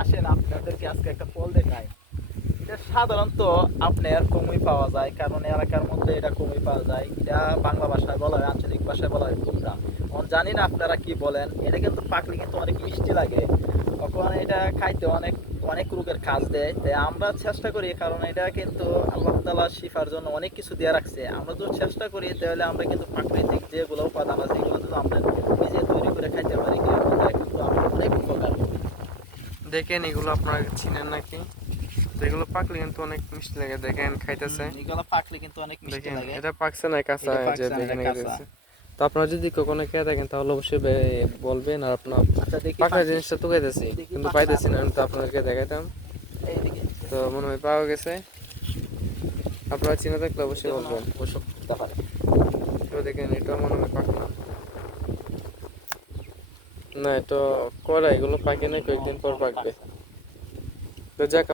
আসেন আপনাদেরকে আজকে একটা ফল দেখাই। এটা সাধারণত আপনার কমই পাওয়া যায়, কারণ এলাকার মধ্যে এটা কমই পাওয়া যায়। এটা বাংলা ভাষায় বলা হয়, আঞ্চলিক ভাষায় বলা হয় কুমড়া। এখন জানি না আপনারা কি বলেন। এটা কিন্তু পাকলে কিন্তু অনেক মিষ্টি লাগে, তখন এটা খাইতে অনেক অনেক রোগের কাজ দেয়। তাই আমরা চেষ্টা করি, কারণ এটা কিন্তু আল্লাহ তাআলা শিফার জন্য অনেক কিছু দিয়ে রাখছে। আমরা যদি চেষ্টা করি তাহলে আমরা কিন্তু প্রাকৃতিক যেগুলো উপাদান আছে এগুলো যদি আমরা নিজে তৈরি করে খাইতে পারি, তাহলে কিন্তু আমরা অনেক উপকার পাবো। দেখেন এগুলো আপনারা চিনেন নাকি? তো এগুলো পাকলে কিন্তু অনেক মিষ্টি লাগে, দেখেন খাইতেছে। এগুলো পাকলে কিন্তু অনেক মিষ্টি দেখেন লাগে। এটা পাকছে না কাঁচা, এটা এই যে পাকছে না, এটা দেখেন কাঁচা। তো আপনারা যদি কখনো খেয়ে থাকেন তাহলে অবশ্যই বলবেন। আর আপনার আচ্ছা দেখি পাকা পাকে, জিনিসটা তো খাইতেছি দেখি কিন্তু পাকে না পাইতেছি না, আসলে। আমি তো আপনাদেরকে দেখাইতাম। এইদিকে তো মনে হয় পাওয়া গেছে, আপনারা চিনে থাকলে অবশ্যই দেখুন বলবেন। ওসব দিতে পারে। তো দেখেন এটাও মনে হয় পাকা না, না এটা করা, এগুলো পাকে না, কয়েকদিন পর পাকবে। তো যাক